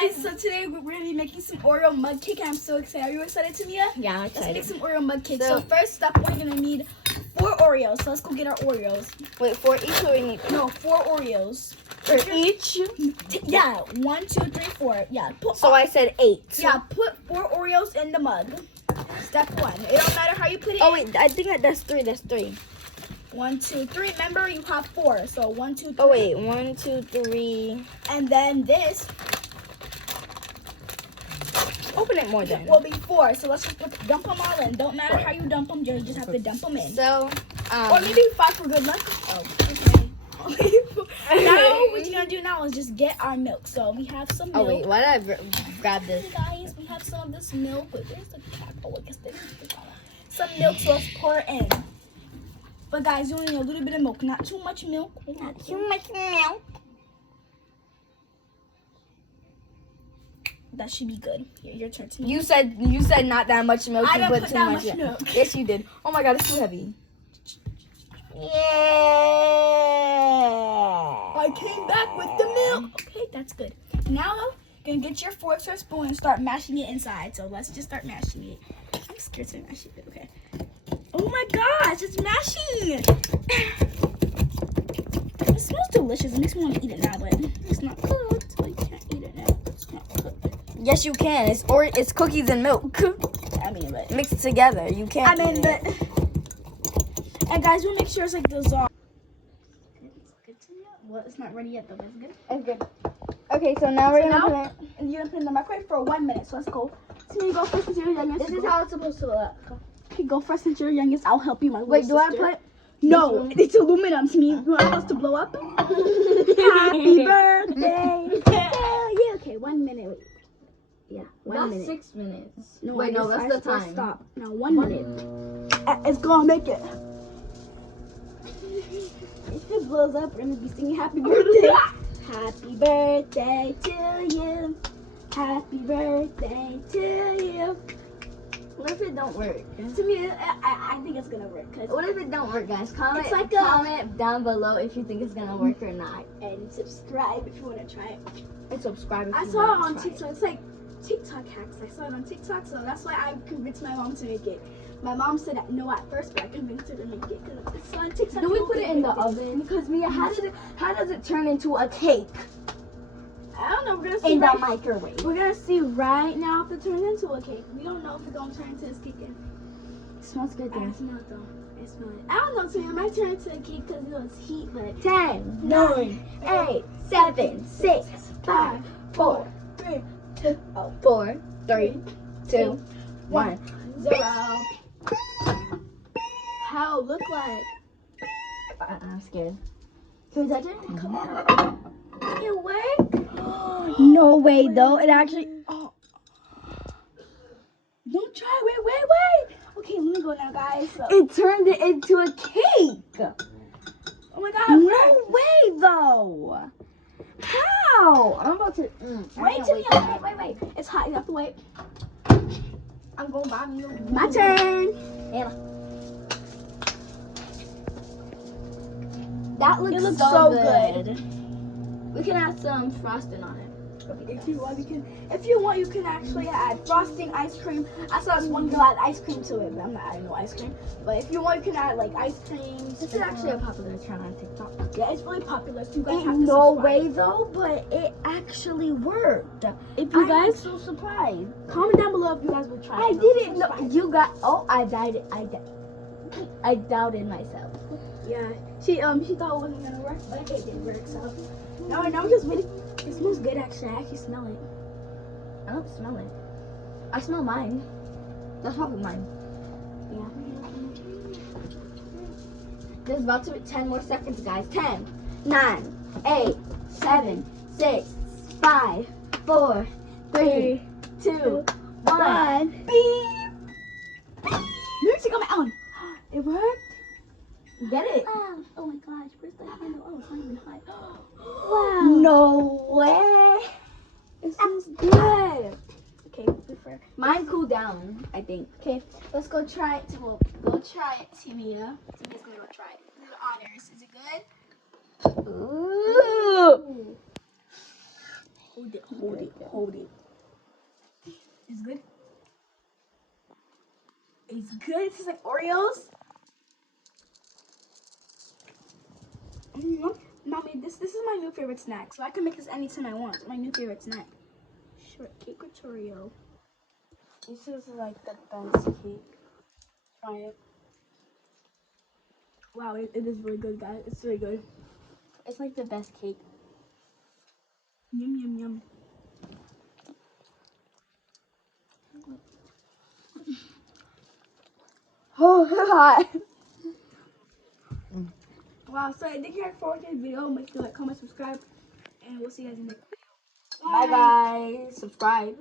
guys, so today we're going to be making some Oreo mug cake. I'm so excited. Are you excited, Tamia? Yeah, I'm excited. Let's make some Oreo mug cake. So first up, we're going to need 4 Oreos. So let's go get our Oreos. Wait, 4 each or we need? No, 4 Oreos. For each? Yeah, 1, 2, 3, 4. Yeah. So I said 8. Yeah, put 4 Oreos in the mug. Step 1. It don't matter how you put it. Oh wait, I think that's 3. That's 3. 1, 2, 3. Remember, you have 4. So 1, 2, 3. Oh wait, 1, 2, 3. And then this. Open it more then. Will be 4. So let's just dump them all in. Don't matter how you dump them. You just have to dump them in. So, or maybe 5 for good luck. Oh, okay. Now what you're gonna do now is just get our milk. So we have some milk. Oh wait, why did I grab this? Hey guys, we have some of this milk. Wait, where's the cap? Oh, I guess this is the cap. Some milk, so let's pour it in. But guys, you only need a little bit of milk, not too much milk. Not too much milk. That should be good. Here, your turn to me. You said not that much milk. I You didn't put put too that much much milk. Yes, you did. Oh my god, it's too heavy. Yeah. I came back with the milk. Okay, that's good. Now, you're gonna get your forks or spoon and start mashing it inside. So let's just start mashing it. I'm scared to mash it. Okay. Oh my gosh, it's mashing. It smells delicious. It makes me want to eat it now, but it's not cooked. So you can't eat it now. It's not cooked. Yes, you can. It's cookies and milk. I mean, but Mixed together. You can't. And guys, we'll make sure it's like dissolved. Well, it's not ready yet though. That's good. It's good. Okay, so now we're gonna put it. And you're gonna put it in the microwave for 1 minute. So let's go. So you go first since you're the youngest. This is how it's supposed to look. Okay, go first since you're the youngest. I'll help you, my little Wait, do I sister. put? No, it's aluminum to me. You want us to blow up? Happy birthday to you. Okay, 1 minute. Wait. Yeah, 1 minute. 6 minutes. No, wait, no, that's the time. Stop. Now 1 minute. It's gonna make it. If it blows up, we're gonna be singing happy birthday. Happy birthday to you. Happy birthday to you. What if it don't work? To me, I think it's gonna work. Cause What if it don't work, guys? Comment, It's like comment down below if you think it's gonna work or not. and subscribe if you wanna try it. And subscribe if I you saw it want on to try TikTok. It's like TikTok hacks. I saw it on TikTok, so that's why I convinced my mom to make it. My mom said no at first, but I convinced her to make it because it's on TikTok. Do we put it in the oven? Because Mia, how does it turn into a cake I don't know. We're gonna see. in the microwave? We're gonna see right now if it turns into a cake. We don't know if it's gonna turn into a cake. It smells good, I guys. smell it though. I smell it. I don't know. So it might turn into a cake because it's heat, but 10, 9, 8, 7, 6, 5, 4, 3, 2, 4, 3, 2, 1. 0. How it look like? I'm scared. Can we touch it? Come on. It work? No way though. It actually. Oh. Don't try. Wait. Okay, let me go now, guys. So, It turned it into a cake. oh my god. No way though. How? I'm about to. Wait till wait. It's hot. You have to wait. I'm going by me. My turn. Anna. That looks, It looks so so good. We can add some frosting on it. Okay, if you want, you can actually add frosting, ice cream. I saw this one girl add ice cream to it, but I'm not adding no ice cream. But if you want, you can add like ice cream. This is actually a popular trend on TikTok. Yeah, it's really popular. So you guys have Ain't to no subscribe. way though, but it actually worked. If you I'm guys so surprised. comment down below if you guys would try. I it. didn't know you got. Oh, I doubted myself. Yeah, she thought it wasn't gonna work, but it did work. So now we're just waiting. It smells good actually. I actually smell it. I don't smell it. I smell mine. That's probably mine. Yeah. There's about to be 10 more seconds, guys. 10, 9, 8, 7, 6, 5, 4, 3, 2, 1. Beep. Music on my own. It worked. Get it? Oh my gosh, where's the handle? Oh, it's not even hot. Wow. No way. It smells good. Okay, prefer. Mine cooled down, I think. Okay, let's go try it. Go try it, Timia. Timia's gonna go try it. Do the honors. Is it good? Ooh. Hold it. hold it, hold it. It's good. It's good. It tastes like Oreos. Mommy, this is my new favorite snack, so I can make this anytime I want. It's my new favorite snack. Shortcake with Oreo. This is like the best cake. Try it. Wow, it is really good, guys. It's really good. It's like the best cake. Yum, yum, yum. Oh, hot. Wow, so thank you guys for watching this video. Make sure to like, comment, subscribe, and we'll see you guys in the next video. Bye, guys. Subscribe.